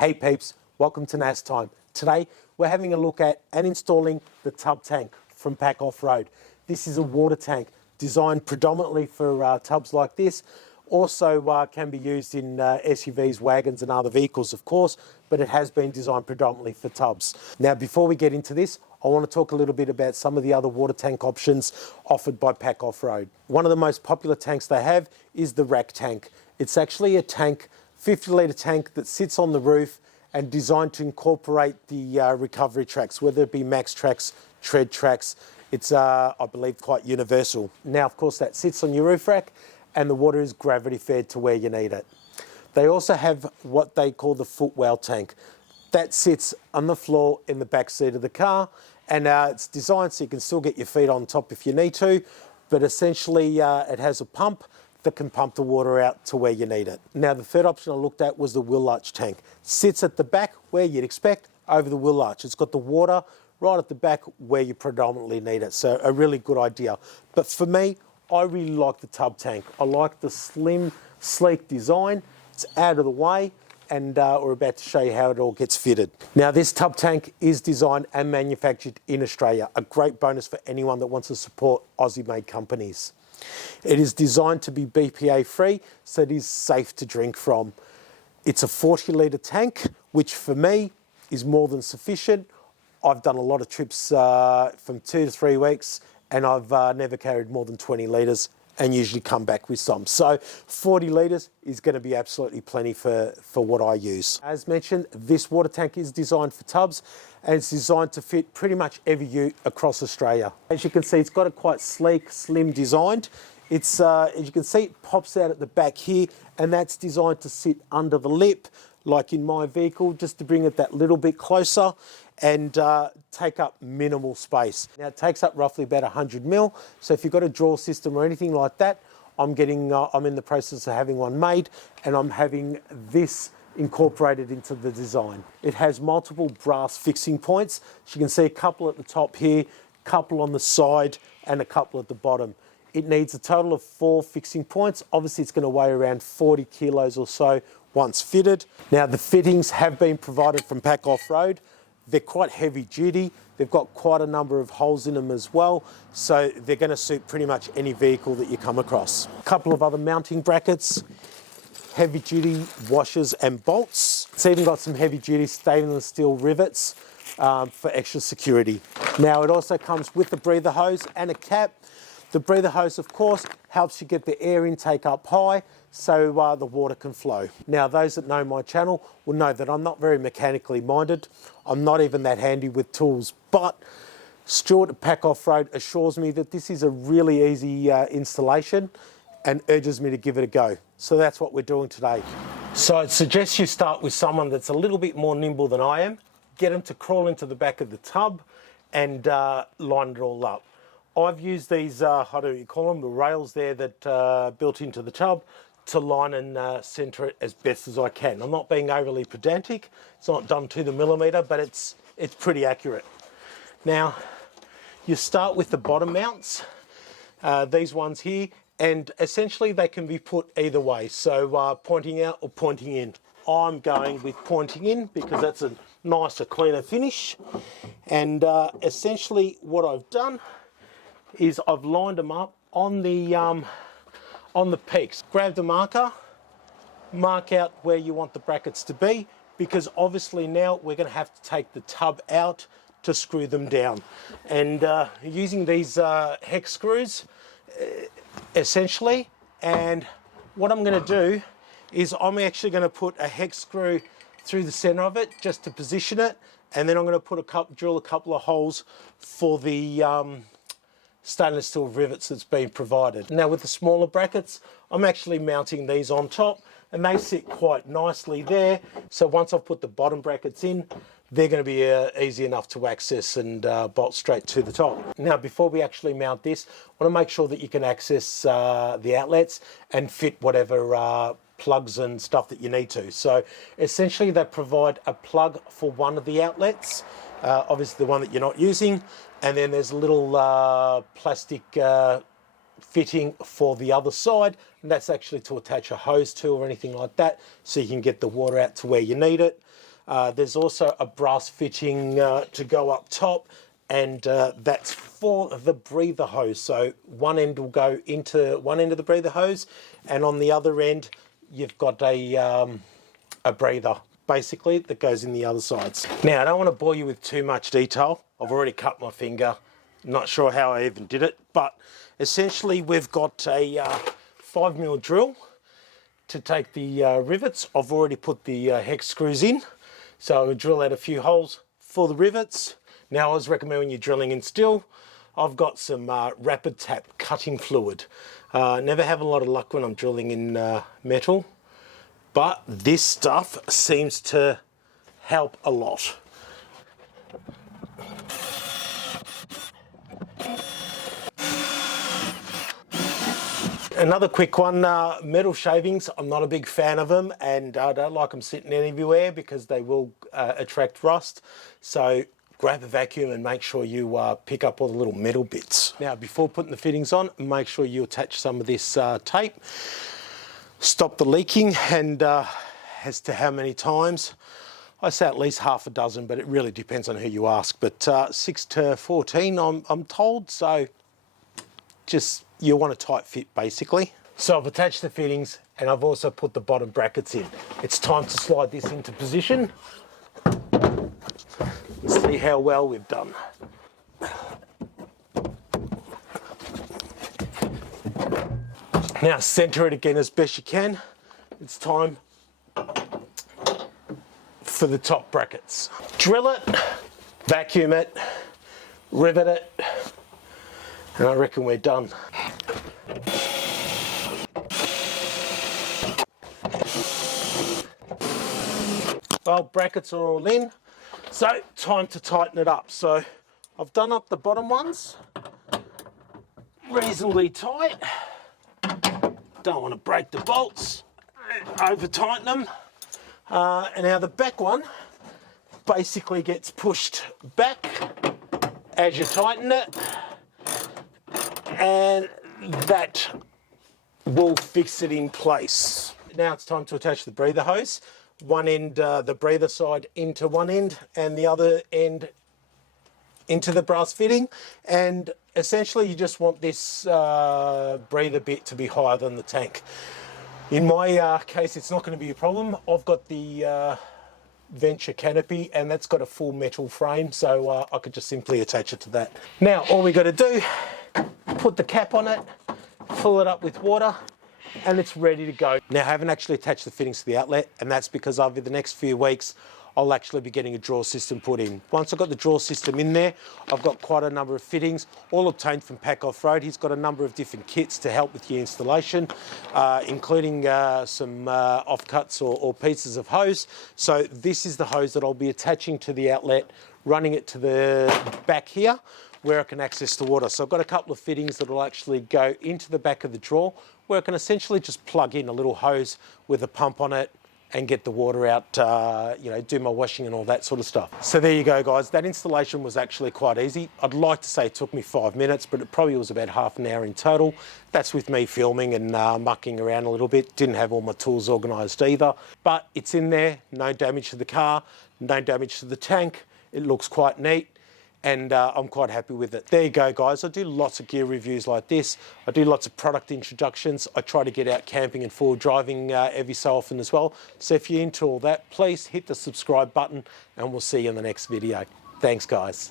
Hey peeps, welcome to NasTime. Today we're having a look at and installing the tub tank from Pak Offroad. This is a water tank designed predominantly for tubs like this. Also can be used in SUVs, wagons and other vehicles of course, but it has been designed predominantly for tubs. Now before we get into this, I want to talk a little bit about some of the other water tank options offered by Pak Offroad. One of the most popular tanks they have is the rack tank. It's actually a tank, 50 litre tank that sits on the roof and designed to incorporate the recovery tracks, whether it be max tracks, tread tracks. It's, I believe, quite universal. Now, of course, that sits on your roof rack and the water is gravity fed to where you need it. They also have what they call the footwell tank. That sits on the floor in the back seat of the car, and it's designed so you can still get your feet on top if you need to, but essentially it has a pump that can pump the water out to where you need it. Now the third option I looked at was the wheel arch tank. Sits at the back where you'd expect, over the wheel arch. It's got the water right at the back where you predominantly need it, so a really good idea. But for me, I really like the tub tank. I like the slim, sleek design. It's out of the way, and we're about to show you how it all gets fitted. Now this tub tank is designed and manufactured in Australia, a great bonus for anyone that wants to support Aussie made companies. It is designed to be BPA free, so it is safe to drink from. It's a 40 litre tank, which for me is more than sufficient. I've done a lot of trips from 2 to 3 weeks, and I've never carried more than 20 litres and usually come back with some. So 40 litres is going to be absolutely plenty for what I use. As mentioned, this water tank is designed for tubs and it's designed to fit pretty much every ute across Australia. As you can see, it's got a quite sleek, slim design. It's, as you can see, it pops out at the back here, and that's designed to sit under the lip, like in my vehicle, just to bring it that little bit closer and take up minimal space. Now it takes up roughly about 100 mil, so if you've got a drawer system or anything like that, I'm in the process of having one made, and I'm having this incorporated into the design. It has multiple brass fixing points. So you can see a couple at the top here, a couple on the side, and a couple at the bottom. It needs a total of 4 fixing points. Obviously it's going to weigh around 40 kilos or so once fitted. Now the fittings have been provided from Pak Offroad. They're quite heavy duty. They've got quite a number of holes in them as well, so they're going to suit pretty much any vehicle that you come across. A couple of other mounting brackets, heavy duty washers and bolts. It's even got some heavy duty stainless steel rivets for extra security. Now it also comes with the breather hose and a cap. The breather hose, of course, helps you get the air intake up high so the water can flow. Now, those that know my channel will know that I'm not very mechanically minded. I'm not even that handy with tools, but Stuart at Pak Offroad assures me that this is a really easy installation and urges me to give it a go. So that's what we're doing today. So I'd suggest you start with someone that's a little bit more nimble than I am, get them to crawl into the back of the tub and line it all up. I've used these, how do you call them, the rails there that built into the tub to line and centre it as best as I can. I'm not being overly pedantic. It's not done to the millimetre, but it's pretty accurate. Now, you start with the bottom mounts, these ones here, and essentially they can be put either way, so pointing out or pointing in. I'm going with pointing in because that's a nicer, cleaner finish, and essentially what I've done is I've lined them up on the peaks. Grab the marker, mark out where you want the brackets to be, because obviously now we're going to have to take the tub out to screw them down. And using these hex screws, essentially, and what I'm going to do is I'm actually going to put a hex screw through the center of it just to position it, and then I'm going to drill a couple of holes for the stainless steel rivets that's been provided. Now with the smaller brackets, I'm actually mounting these on top, and they sit quite nicely there. So once I've put the bottom brackets in, they're going to be easy enough to access and bolt straight to the top. Now before we actually mount this, I want to make sure that you can access the outlets and fit whatever plugs and stuff that you need to. So essentially they provide a plug for one of the outlets, obviously the one that you're not using, and then there's a little plastic fitting for the other side, and that's actually to attach a hose to or anything like that, so you can get the water out to where you need it. There's also a brass fitting to go up top, and that's for the breather hose. So one end will go into one end of the breather hose, and on the other end you've got a breather basically that goes in the other sides. Now I don't want to bore you with too much detail. I've already cut my finger. Not sure how I even did it, but essentially we've got a 5mm drill to take the rivets. I've already put the hex screws in, so I'll drill out a few holes for the rivets. Now I always recommend when you're drilling in steel, I've got some rapid tap cutting fluid. Never have a lot of luck when I'm drilling in metal, but this stuff seems to help a lot. Another quick one, metal shavings. I'm not a big fan of them, and I don't like them sitting anywhere because they will attract rust. So grab a vacuum and make sure you pick up all the little metal bits. Now, before putting the fittings on, make sure you attach some of this tape. Stop the leaking, and as to how many times, I say at least half a dozen, but it really depends on who you ask. But 6 to 14, I'm told, so just you want a tight fit basically. So I've attached the fittings, and I've also put the bottom brackets in. It's time to slide this into position. See how well we've done. Now center it again as best you can. It's time for the top brackets. Drill it, vacuum it, rivet it, and I reckon we're done. Well, brackets are all in, so time to tighten it up. So I've done up the bottom ones reasonably tight. Don't want to break the bolts, over tighten them. And now the back one basically gets pushed back as you tighten it, and that will fix it in place. Now it's time to attach the breather hose. One end, the breather side into one end, and the other end into the brass fitting. And essentially you just want this breather bit to be higher than the tank. In my case, it's not going to be a problem. I've got the Venture canopy, and that's got a full metal frame, so I could just simply attach it to that. Now all we got to do, put the cap on it, fill it up with water, and it's ready to go. Now I haven't actually attached the fittings to the outlet, and that's because over the next few weeks I'll actually be getting a draw system put in. Once I've got the draw system in there, I've got quite a number of fittings, all obtained from Pak Offroad. He's got a number of different kits to help with your installation, including some offcuts or pieces of hose. So this is the hose that I'll be attaching to the outlet, running it to the back here, where I can access the water. So I've got a couple of fittings that will actually go into the back of the drawer, where I can essentially just plug in a little hose with a pump on it and get the water out, you know, do my washing and all that sort of stuff. So there you go, guys. That installation was actually quite easy. I'd like to say it took me 5 minutes, but it probably was about half an hour in total. That's with me filming and mucking around a little bit. Didn't have all my tools organised either, but it's in there. No damage to the car, no damage to the tank. It looks quite neat, and I'm quite happy with it. There you go, guys. I do lots of gear reviews like this. I do lots of product introductions. I try to get out camping and forward driving every so often as well. So if you're into all that, please hit the subscribe button, and we'll see you in the next video. Thanks, guys.